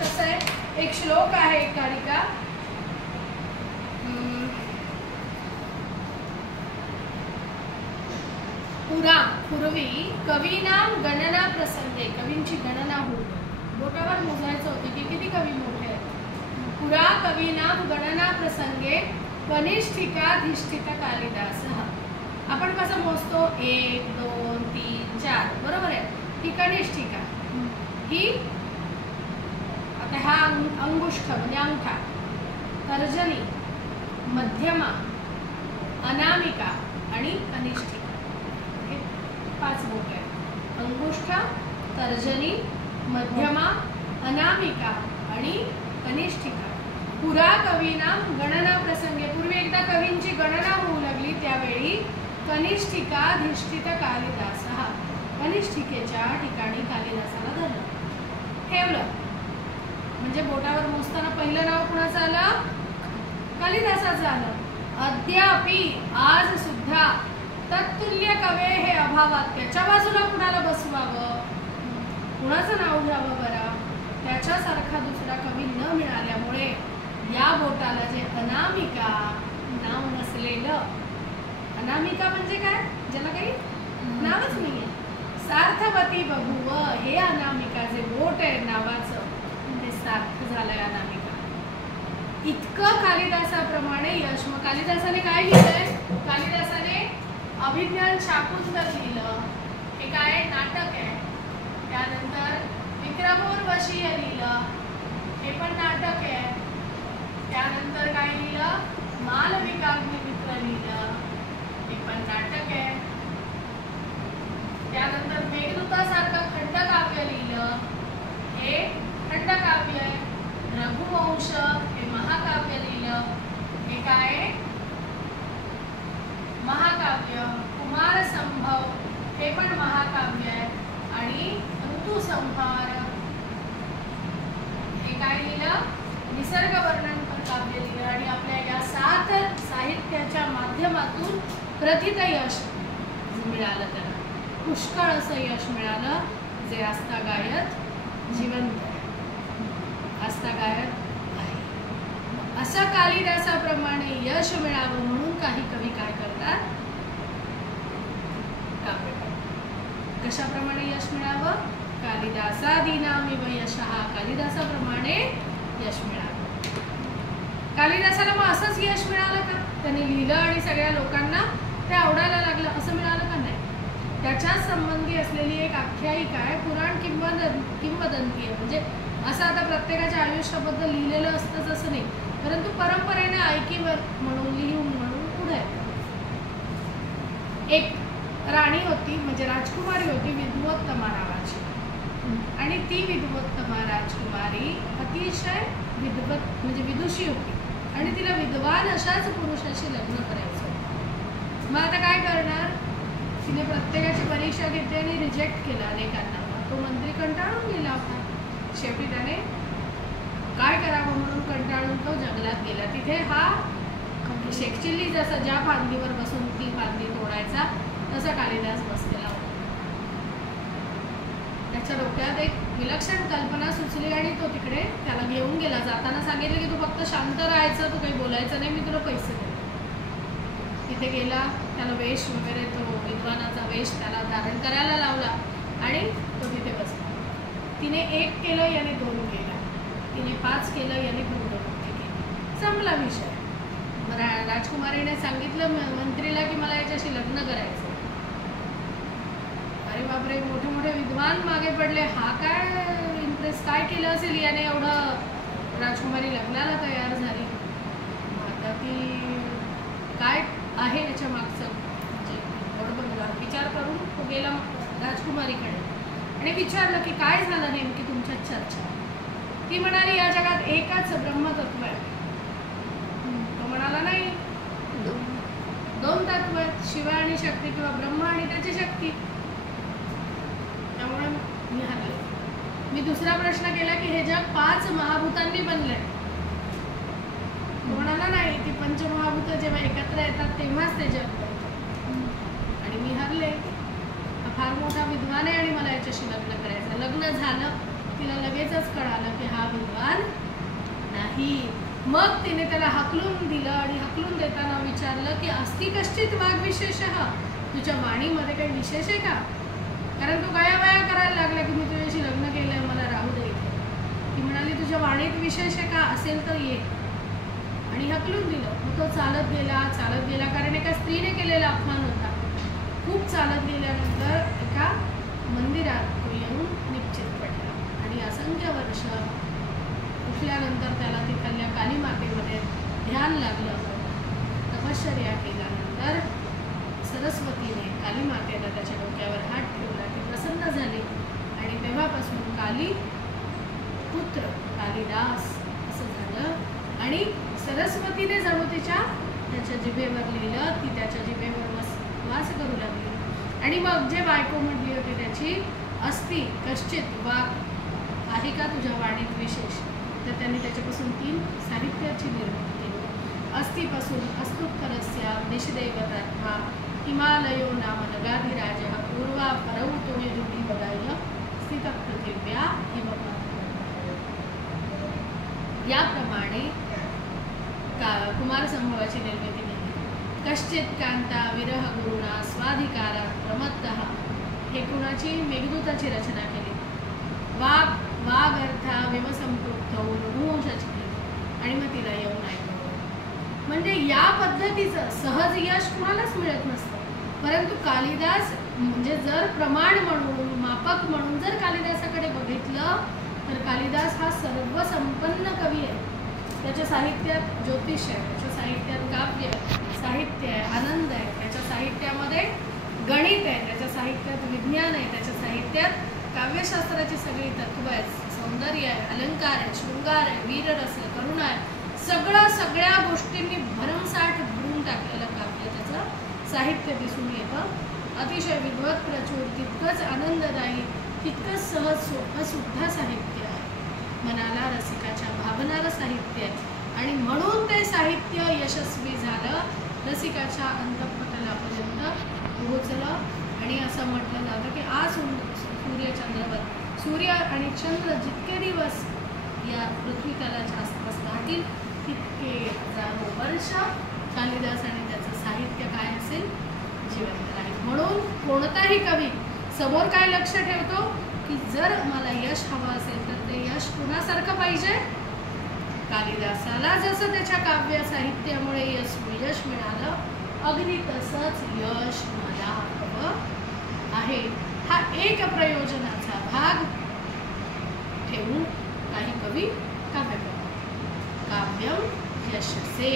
कसं आहे, एक श्लोक आहे, एक कारिका. पूर्वी कवीनां गणना प्रसंगे, कवींची गणना होती, बोटावर मोजायचं होतं की किती कवी मोठे आहेत. पुरा कवीनां गणना प्रसंगे कनिष्ठिकाधिष्ठित कालिदासः. आपण कसं मोजतो 1 2 3 4, बरोबर आहे. ही कनिष्ठिका, ही आता हा अंगुष्ठ म्हणजे अंगठा, तर्जनी, मध्यमा, अनामिका आणि कनिष्ठिका, 5 बोट आहेत. अंगुष्ठ, तर्जनी, मध्यमा, अनामिका आणि कनिष्ठिका. पुरा कवीना गणना प्रसंगे, पूर्वी एकदा कवींची गणना होऊ लागली त्यावेळी कनिष्ठिकाधिष्ठित कालिदास, कनिष्ठिकेच्या ठिकाणी कालिदासाला धरलं, ठेवलं. म्हणजे बोटावर मोजताना पहिलं नाव कुणाचं आलं? कालिदासाचं आलं. अद्यापि आज सुद्धा तत्तुल्य कवे हे अभावात, त्याच्या बाजूला कुणाला बसवावं, कुणाचं नाव घ्यावं बरं, त्याच्यासारखा दुसरा कवी न मिळाल्यामुळे या बोटाला जे अनामिका नाव नसलेलं, अनामिका म्हणजे काय, ज्याला काही नावच नाहीये, सार्थवती बभुव, हे अनामिका जे बोट आहे नावाचं ते सार्थ झालंय अनामिका. इतकं कालिदासाप्रमाणे यश. मग कालिदासाने काय लिहिलंय? कालिदासाने अभिज्ञान शाकुंतल लिहिलं, हे काय नाटक आहे. त्यानंतर विक्रमोर्वशीय लिहिलं, हे पण नाटक आहे. त्यानंतर काय लिहिलं? मालविकाग्निमित्र लिहिलं, हे पण नाटक आहे. त्यानंतर मेघदूतासारखं खंडकाव्य लिहिलं, हे खंडकाव्य आहे. रघुवंश हे महाकाव्य लिहिलं, हे काय महाकाव्य. कुमारसंभव हे पण महाकाव्य आहे. आणि ऋतुसंहार हे काय लिहिलं? निसर्ग वर्णन काव्य लिहिलं. आणि आपल्या या 7 साहित्याच्या माध्यमातून प्रथित यश मिळालं, त्याला पुष्कळ असं यश मिळालं, जे आस्थागायत जिवंत आहे, आस्थागायत आहे. असं कालिदासाप्रमाणे यश मिळावं म्हणून काही कवी काय करतात? काव्य करतात. कशाप्रमाणे यश मिळावं? कालिदासादीनामिव यशः, कालिदासाप्रमाणे यश मिळावं. कालिदासाला मग असंच यश मिळालं का? त्याने लिहिलं आणि सगळ्या लोकांना ते आवडायला लागलं, असं मिळालं का? नाही. त्याच्याच संबंधी असलेली एक आख्यायिका आहे, पुराण किंवदंती आहे. म्हणजे असं आता प्रत्येकाच्या आयुष्याबद्दल लिहिलेलं असतंच असं नाही, परंतु परंपरेने ऐकीवर म्हणून लिहून म्हणून पुढे. एक राणी होती, म्हणजे राजकुमारी होती, विद्वोत्तमा नावाची. आणि ती विद्वोत्तमा राजकुमारी अतिशय विद्वत म्हणजे विदुषी होती आणि तिला विद्वान अशाच पुरुषाशी लग्न करायचं होतं. मग आता काय करणार? तिने प्रत्येकाची परीक्षा घेतली आणि रिजेक्ट केलं अनेकांना. तो मंत्री कंटाळून गेला होता. शेवटी त्याने काय करावं म्हणून कंटाळून तो जंगलात गेला. तिथे हा शेकचिल्ली जसं ज्या फांदीवर बसून ती फांदी तोडायचा, तसा कालिदास बसलेला होता. त्याच्या डोक्यात एक विलक्षण कल्पना सुचली आणि तो तिकडे त्याला घेऊन गेला. जाताना सांगितलं की तू फक्त शांत राहायचं, तू काही बोलायचं नाही, मी तुला पैसे देतो. तिथे गेला, त्याला वेश वगैरे, तो विद्वानाचा वेश त्याला धारण करायला लावला आणि तो तिथे बसला. तिने 1 केलं, याने 2 केला, तिने 5 केलं, याने 2 केली. संपला विषय. राजकुमारीने सांगितलं मंत्रीला की मला याच्याशी लग्न करायचं. अरे बापरे, मोठे मोठे विद्वान मागे पडले. हा काय इंटरेस्ट, काय केलं असेल याने एवढं? राजकुमारी लग्नाला तयार झाली. आता ती काय आहे याच्या मागचं म्हणजे बरोबर विचार करून तो गेला राजकुमारीकडे आणि विचारलं की काय झालं नेमकी तुमच्यात चर्चा. ती म्हणाली या जगात एकच ब्रह्मतत्व आहे. तो म्हणाला नाही, 2 तत्व आहेत, शिव आणि शक्ती किंवा ब्रह्म आणि त्याची शक्ती. त्यामुळे मी हरले. मी दुसरा प्रश्न केला की हे जग 5 महाभूतांनी बनलंय. तो म्हणाला नाही, ती पंचमहाभूत जेव्हा एकत्र येतात तेव्हाच ते जग बनतं. आणि मी हरले. फार मोठा विद्वान आहे आणि मला याच्याशी लग्न करायचं. लग्न झालं, तिला लगेचच कळालं की हा विद्वान नाही. मग तिने त्याला हकलून दिलं आणि हकलून देताना विचारलं की अस्ति कश्चित वाग्विशेषः, तुझ्या वाणीमध्ये काही विशेष आहे का? कारण तो गयावया करायला लागला की मी तुझ्याशी लग्न केलंय, मला राहू दे इथे. ती म्हणाली तुझ्या वाणीत विशेष आहे का? असेल तर ये. आणि हकलून दिलं. मग तो चालत गेला कारण एका स्त्रीने केलेला अपमान होता. खूप चालत गेल्यानंतर एका मंदिरात तो येऊन निश्चित पडला आणि असंख्य वर्ष उठल्यानंतर त्याला तिथल्या काली मातेमध्ये ध्यान लागलं. तपश्चर्या केल्यानंतर सरस्वतीने काली मातेला त्याच्या डोक्यावर हात ठेवला. ती प्रसन्न झाली आणि तेव्हापासून काली पुत्र कालिदास असं झालं. आणि सरस्वतीने जणू त्याच्या जिभेवर लिहिलं. ती त्याच्या जिभेवर वास करू लागली. आणि मग जे बायको म्हटली होती त्याची, अस्ति कश्चित वाक्, आहे का तुझ्या वाणीत विशेष, तर त्यांनी त्याच्यापासून 3 साहित्याची निर्मिती केली. अस्तिपासून अस्तुत्तरस्य निषदेवतात्मा हिमालयो नाम नगाधिराजः पूर्वा परौतो यदुती बगाय स्थितपृथिव्या हिमपात. याप्रमाणे कुमारसंभवाची निर्मिती केली. कश्चित कांता विरह गुरुणा स्वाधिकारात प्रमत्तः, हे कुणाची? मेघदूताची रचना केली. वाग अर्था विमसंपृक्तौ नुषचली, आणि मग तिला येऊन ऐकवलं. म्हणजे या पद्धतीचं सहज यश कुणालाच मिळत नसतं. परंतु कालिदास म्हणजे जर प्रमाण म्हणून मापक म्हणून जर कालिदासाकडे बघितलं तर कालिदास हा सर्वसंपन्न कवी आहे. त्याच्या साहित्यात ज्योतिष आहे, त्याच्या साहित्यात काव्य साहित्य आहे, आनंद आहे, त्याच्या साहित्यामध्ये गणित आहे, त्याच्या साहित्यात विज्ञान आहे, त्याच्या साहित्यात काव्यशास्त्राची सगळी तत्व आहेत, सौंदर्य आहे, अलंकार आहे, शृंगार आहे, वीररस आहे, करुणा आहे. सगळ्या गोष्टींनी भरमसाठ भरून टाकलेलं काव्य त्याचं साहित्य दिसून येतं. अतिशय विद्वत प्रचूर, तितकंच आनंददायी, तितकंच सहज सोपं सुद्धा साहित्य आहे. मनाला रसिकाच्या भावणारं साहित्य आहे आणि म्हणून ते साहित्य यशस्वी झालं, रसिकाच्या अंतःपटलापर्यंत पोहोचलं. आणि असं म्हटलं जातं की आज सूर्यचंद्रवत, सूर्य आणि चंद्र जितके दिवस या पृथ्वीतलाच्या आसपास राहतील तितके हजारो वर्ष कालिदास आणि त्याचं साहित्य काय असेल? जिवंत राहील. म्हणून कोणताही कवी समोर काय लक्ष ठेवतो की जर मला यश हवं असेल तर ते यश कुणासारखं पाहिजे? कालिदासाला जसं त्याच्या काव्य साहित्यामुळे यश मिळालं, अगदी तसंच यश मला हवं आहे. हा एक प्रयोजनाचा भाग ठेवून काही कवी काव्य करतात. काव्यम यशसे